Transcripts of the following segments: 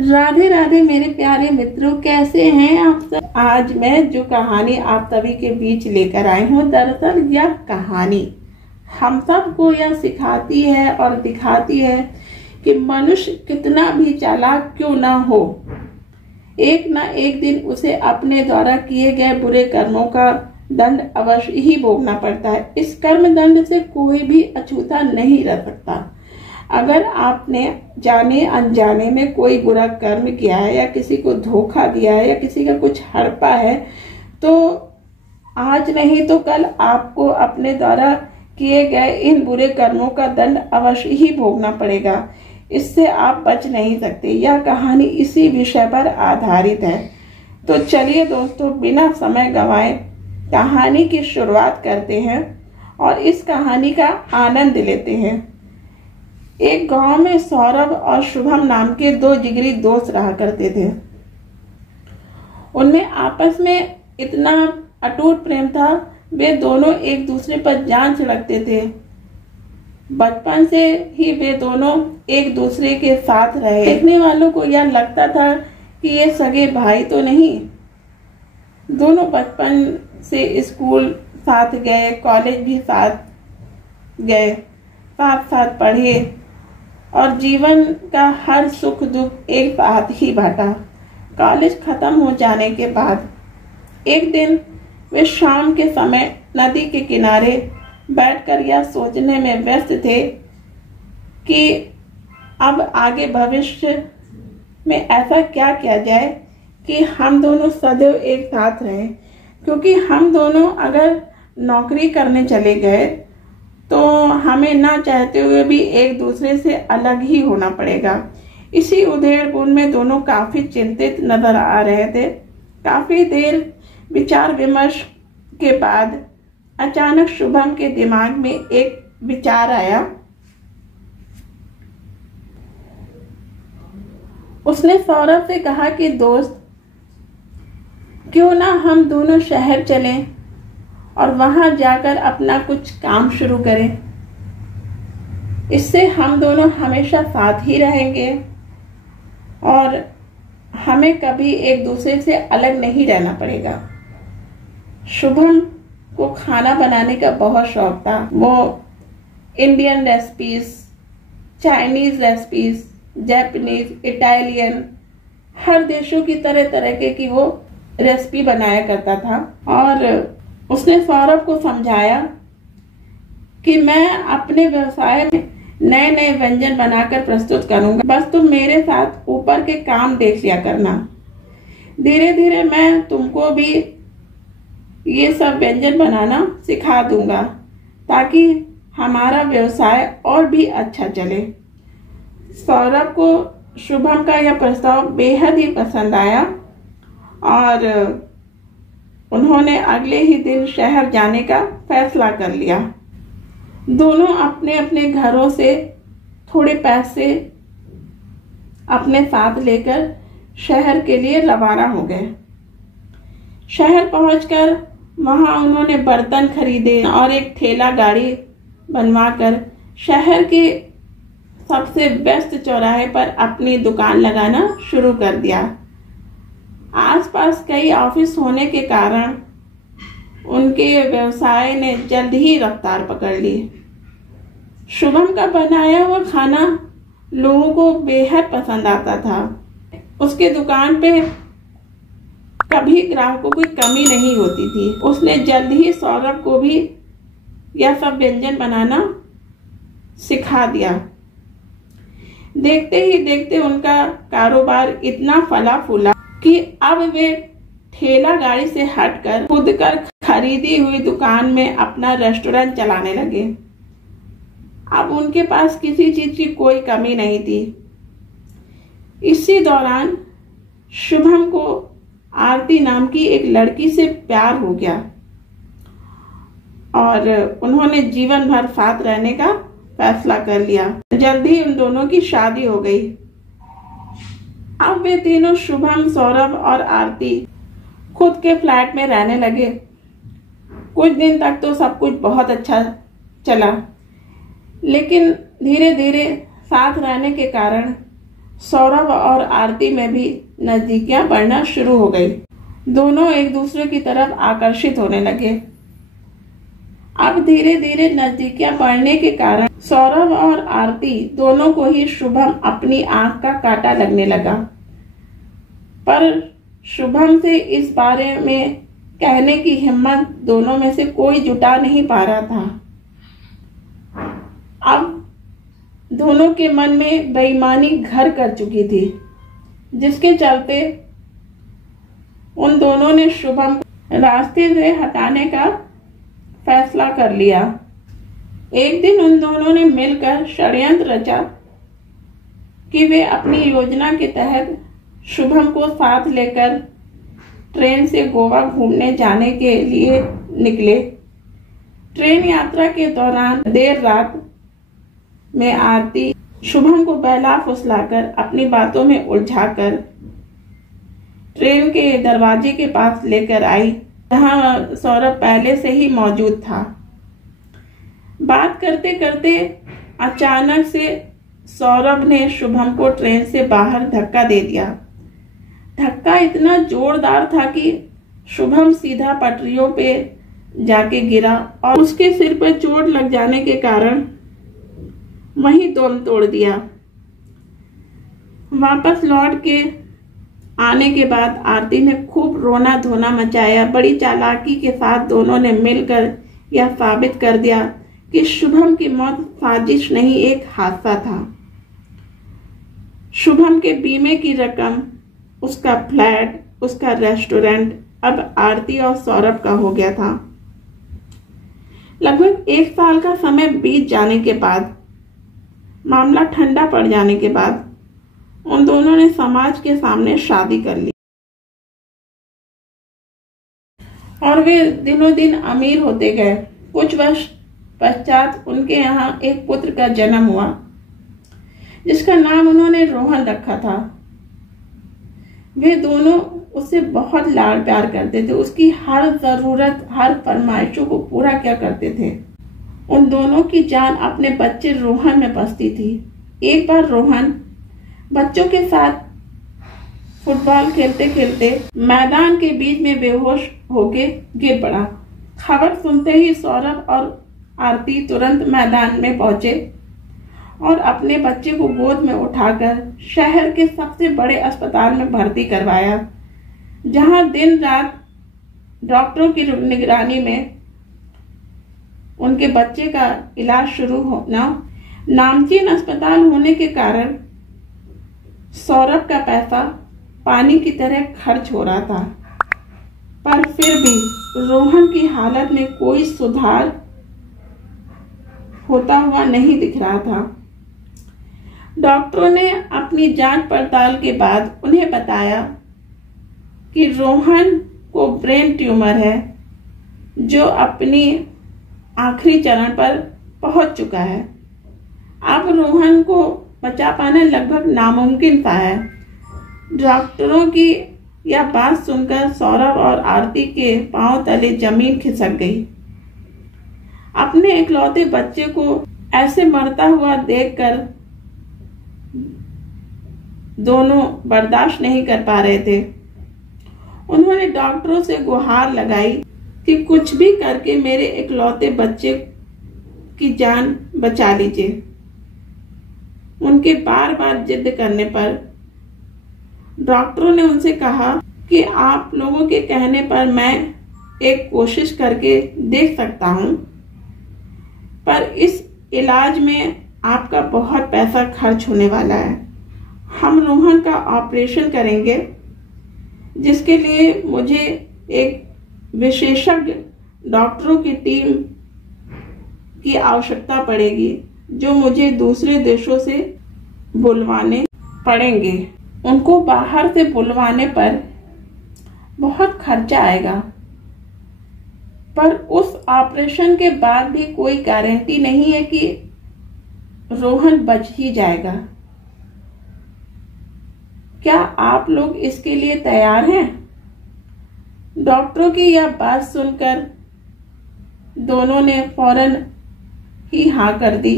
राधे राधे मेरे प्यारे मित्रों, कैसे हैं आप सब। आज मैं जो कहानी आप सभी के बीच लेकर आई हूँ, दरअसल यह कहानी हम सबको यह सिखाती है और दिखाती है कि मनुष्य कितना भी चालाक क्यों ना हो, एक ना एक दिन उसे अपने द्वारा किए गए बुरे कर्मों का दंड अवश्य ही भोगना पड़ता है। इस कर्म दंड से कोई भी अछूता नहीं रह सकता। अगर आपने जाने अनजाने में कोई बुरा कर्म किया है या किसी को धोखा दिया है या किसी का कुछ हड़पा है, तो आज नहीं तो कल आपको अपने द्वारा किए गए इन बुरे कर्मों का दंड अवश्य ही भोगना पड़ेगा। इससे आप बच नहीं सकते। यह कहानी इसी विषय पर आधारित है। तो चलिए दोस्तों, बिना समय गंवाए कहानी की शुरुआत करते हैं और इस कहानी का आनंद लेते हैं। एक गांव में सौरभ और शुभम नाम के दो जिगरी दोस्त रहा करते थे। उनमें आपस में इतना अटूट प्रेम था, वे दोनों एक दूसरे पर जान छिड़कते थे। बचपन से ही वे दोनों एक दूसरे के साथ रहे। देखने वालों को यह लगता था कि ये सगे भाई तो नहीं। दोनों बचपन से स्कूल साथ गए, कॉलेज भी साथ गए, साथ साथ पढ़े और जीवन का हर सुख दुख एक साथ ही बांटा। कॉलेज खत्म हो जाने के बाद एक दिन वे शाम के समय नदी के किनारे बैठकर यह सोचने में व्यस्त थे कि अब आगे भविष्य में ऐसा क्या किया जाए कि हम दोनों सदैव एक साथ रहें, क्योंकि हम दोनों अगर नौकरी करने चले गए तो हमें ना चाहते हुए भी एक दूसरे से अलग ही होना पड़ेगा। इसी उधेड़-बुन में दोनों काफी चिंतित नजर आ रहे थे। काफी देर विचार विमर्श के बाद अचानक शुभम के दिमाग में एक विचार आया। उसने सौरभ से कहा कि दोस्त, क्यों ना हम दोनों शहर चलें और वहां जाकर अपना कुछ काम शुरू करें। इससे हम दोनों हमेशा साथ ही रहेंगे और हमें कभी एक दूसरे से अलग नहीं रहना पड़ेगा। शुभम को खाना बनाने का बहुत शौक था। वो Indian recipes, Chinese recipes, Japanese, Italian, हर देशों की तरह तरह की वो रेसिपी बनाया करता था। और उसने सौरभ को समझाया कि मैं अपने व्यवसाय में नए नए व्यंजन बनाकर प्रस्तुत करूंगा, बस तुम मेरे साथ ऊपर के काम देख लिया करना। धीरे धीरे मैं तुमको भी ये सब व्यंजन बनाना सिखा दूंगा ताकि हमारा व्यवसाय और भी अच्छा चले। सौरभ को शुभम का यह प्रस्ताव बेहद ही पसंद आया और उन्होंने अगले ही दिन शहर जाने का फैसला कर लिया। दोनों अपने अपने घरों से थोड़े पैसे अपने साथ लेकर शहर के लिए रवाना हो गए। शहर पहुंचकर वहां उन्होंने बर्तन खरीदे और एक ठेला गाड़ी बनवाकर शहर के सबसे व्यस्त चौराहे पर अपनी दुकान लगाना शुरू कर दिया। आसपास कई ऑफिस होने के कारण उनके व्यवसाय ने जल्द ही रफ्तार पकड़ ली। शुभम का बनाया हुआ खाना लोगों को बेहद पसंद आता था। उसके दुकान पे कभी ग्राहकों की कमी नहीं होती थी। उसने जल्द ही सौरभ को भी यह सब व्यंजन बनाना सिखा दिया। देखते ही देखते उनका कारोबार इतना फला फूला कि अब वे ठेला गाड़ी से हटकर खुद कर खरीदी हुई दुकान में अपना रेस्टोरेंट चलाने लगे। अब उनके पास किसी चीज की कोई कमी नहीं थी। इसी दौरान शुभम को आरती नाम की एक लड़की से प्यार हो गया और उन्होंने जीवन भर साथ रहने का फैसला कर लिया। जल्दी ही उन दोनों की शादी हो गई। अब वे तीनों, शुभम, सौरभ और आरती, खुद के फ्लैट में रहने लगे। कुछ दिन तक तो सब कुछ बहुत अच्छा चला, लेकिन धीरे धीरे साथ रहने के कारण सौरभ और आरती में भी नजदीकियां बढ़ना शुरू हो गई। दोनों एक दूसरे की तरफ आकर्षित होने लगे। अब धीरे धीरे नजदीकियां बढ़ने के कारण सौरभ और आरती दोनों को ही शुभम अपनी आंख का कांटा लगने लगा, पर शुभम से इस बारे में कहने की हिम्मत दोनों में से कोई जुटा नहीं पा रहा था। अब दोनों के मन में बेईमानी घर कर चुकी थी, जिसके चलते उन दोनों ने शुभम को रास्ते से हटाने का फैसला कर लिया। एक दिन उन दोनों ने मिलकर षड्यंत्र रचा कि वे अपनी योजना के तहत शुभम को साथ लेकर ट्रेन से गोवा घूमने जाने के लिए निकले। ट्रेन यात्रा के दौरान देर रात में आरती शुभम को बहला फुसलाकर अपनी बातों में उलझाकर ट्रेन के दरवाजे के पास लेकर आई, जहां सौरभ पहले से ही मौजूद था। बात करते करते अचानक से सौरभ ने शुभम को ट्रेन से बाहर धक्का दे दिया। धक्का इतना जोरदार था कि शुभम सीधा पटरियों पे जाके गिरा और उसके सिर पर चोट लग जाने के कारण वहीं दम तोड़ दिया। वापस लौट के आने के बाद आरती ने खूब रोना धोना मचाया। बड़ी चालाकी के साथ दोनों ने मिलकर यह साबित कर दिया कि शुभम की मौत साजिश नहीं, एक हादसा था। शुभम के बीमे की रकम, उसका फ्लैट, उसका रेस्टोरेंट अब आरती और सौरभ का हो गया था। लगभग 1 साल का समय बीत जाने के बाद, मामला ठंडा पड़ जाने के बाद उन दोनों ने समाज के सामने शादी कर ली और वे दिनों दिन अमीर होते गए। कुछ वर्ष पश्चात उनके यहाँ एक पुत्र का जन्म हुआ, जिसका नाम उन्होंने रोहन रखा था। वे दोनों उससे बहुत लाड प्यार करते थे, उसकी हर जरूरत, हर फरमाइशों को पूरा किया करते थे। उन दोनों की जान अपने बच्चे रोहन में बसती थी। एक बार रोहन बच्चों के साथ फुटबॉल खेलते खेलते मैदान के बीच में बेहोश होके गिर पड़ा। खबर सुनते ही सौरभ और आरती तुरंत मैदान में पहुंचे और अपने बच्चे को गोद में उठाकर शहर के सबसे बड़े अस्पताल में भर्ती करवाया, जहां दिन रात डॉक्टरों की निगरानी में उनके बच्चे का इलाज शुरू होना। नामचीन अस्पताल होने के कारण सौरभ का पैसा पानी की तरह खर्च हो रहा था, पर फिर भी रोहन की हालत में कोई सुधार होता हुआ नहीं दिख रहा था। डॉक्टरों ने अपनी जांच पड़ताल के बाद उन्हें बताया कि रोहन को ब्रेन ट्यूमर है, जो अपनी आखिरी चरण पर पहुंच चुका है। अब रोहन को बचा पाना लगभग नामुमकिन सा है। डॉक्टरों की यह बात सुनकर सौरभ और आरती के पांव तले जमीन खिसक गई। अपने इकलौते बच्चे को ऐसे मरता हुआ देखकर दोनों बर्दाश्त नहीं कर पा रहे थे। उन्होंने डॉक्टरों से गुहार लगाई कि कुछ भी करके मेरे इकलौते बच्चे की जान बचा लीजिए। उनके बार बार जिद करने पर डॉक्टरों ने उनसे कहा कि आप लोगों के कहने पर मैं एक कोशिश करके देख सकता हूं, पर इस इलाज में आपका बहुत पैसा खर्च होने वाला है। हम रोहन का ऑपरेशन करेंगे, जिसके लिए मुझे एक विशेषज्ञ डॉक्टरों की टीम की आवश्यकता पड़ेगी, जो मुझे दूसरे देशों से बुलवाने पड़ेंगे। उनको बाहर से बुलवाने पर बहुत खर्चा आएगा, पर उस ऑपरेशन के बाद भी कोई गारंटी नहीं है कि रोहन बच ही जाएगा। क्या आप लोग इसके लिए तैयार हैं? डॉक्टरों की यह बात सुनकर दोनों ने फौरन ही हाँ कर दी,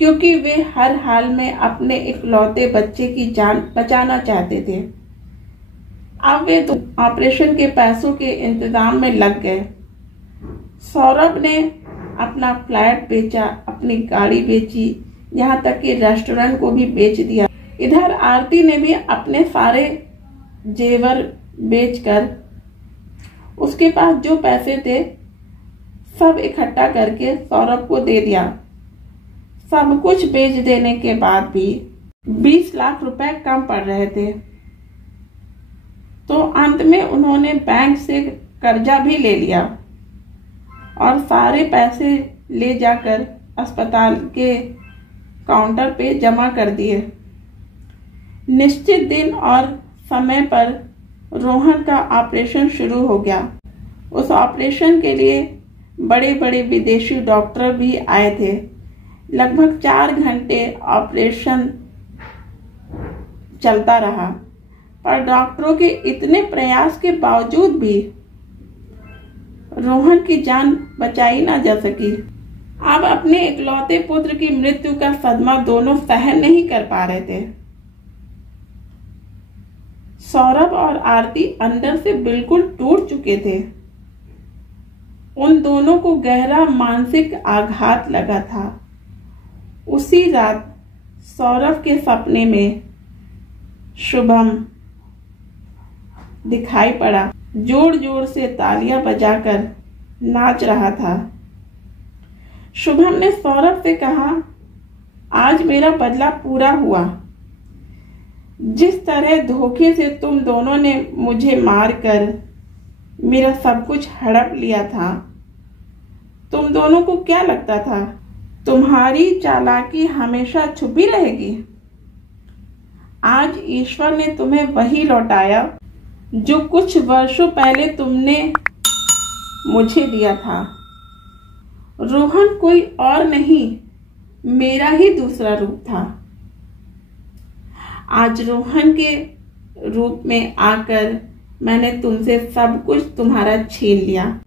क्योंकि वे हर हाल में अपने इकलौते बच्चे की जान बचाना चाहते थे। अब वे ऑपरेशन के पैसों के इंतजाम में लग गए। सौरभ ने अपना फ्लैट बेचा, अपनी गाड़ी बेची, यहाँ तक कि रेस्टोरेंट को भी बेच दिया। इधर आरती ने भी अपने सारे जेवर बेचकर उसके पास जो पैसे थे सब इकट्ठा करके सौरभ को दे दिया। सब कुछ बेच देने के बाद भी 20 लाख रुपए कम पड़ रहे थे, तो अंत में उन्होंने बैंक से कर्जा भी ले लिया और सारे पैसे ले जाकर अस्पताल के काउंटर पे जमा कर दिए। निश्चित दिन और समय पर रोहन का ऑपरेशन शुरू हो गया। उस ऑपरेशन के लिए बड़े बड़े विदेशी डॉक्टर भी आए थे। लगभग 4 घंटे ऑपरेशन चलता रहा, पर डॉक्टरों के इतने प्रयास के बावजूद भी रोहन की जान बचाई ना जा सकी। अब अपने इकलौते पुत्र की मृत्यु का सदमा दोनों सहन नहीं कर पा रहे थे। सौरभ और आरती अंदर से बिल्कुल टूट चुके थे। उन दोनों को गहरा मानसिक आघात लगा था। उसी रात सौरभ के सपने में शुभम दिखाई पड़ा, जोर जोर से तालियां बजाकर नाच रहा था। शुभम ने सौरभ से कहा, आज मेरा बदला पूरा हुआ। जिस तरह धोखे से तुम दोनों ने मुझे मारकर मेरा सब कुछ हड़प लिया था, तुम दोनों को क्या लगता था तुम्हारी चालाकी हमेशा छुपी रहेगी? आज ईश्वर ने तुम्हें वही लौटाया जो कुछ वर्षों पहले तुमने मुझे दिया था। रोहन कोई और नहीं, मेरा ही दूसरा रूप था। आज रोहन के रूप में आकर मैंने तुमसे सब कुछ तुम्हारा छीन लिया।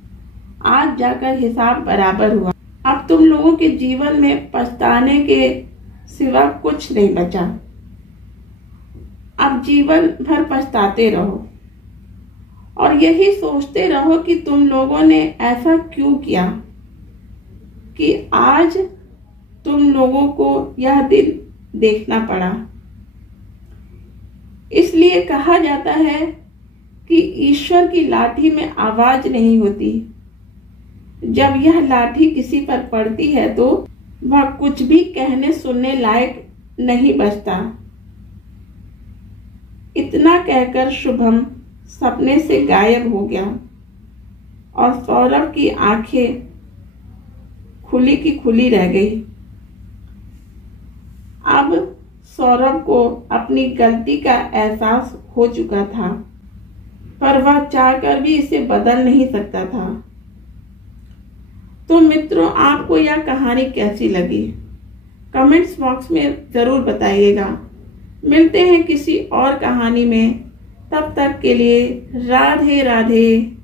आज जाकर हिसाब बराबर हुआ। अब तुम लोगों के जीवन में पछताने के सिवा कुछ नहीं बचा। अब जीवन भर पछताते रहो और यही सोचते रहो कि तुम लोगों ने ऐसा क्यों किया कि आज तुम लोगों को यह दिन देखना पड़ा। इसलिए कहा जाता है कि ईश्वर की लाठी में आवाज नहीं होती। जब यह लाठी किसी पर पड़ती है तो वह कुछ भी कहने सुनने लायक नहीं बचता। इतना कहकर शुभम सपने से गायब हो गया और सौरभ की आंखें खुली की खुली रह गई। अब सौरभ को अपनी गलती का एहसास हो चुका था, पर वह चाहकर भी इसे बदल नहीं सकता था। तो मित्रों, आपको यह कहानी कैसी लगी? कमेंट्स बॉक्स में जरूर बताइएगा। मिलते हैं किसी और कहानी में। तब तक के लिए राधे राधे।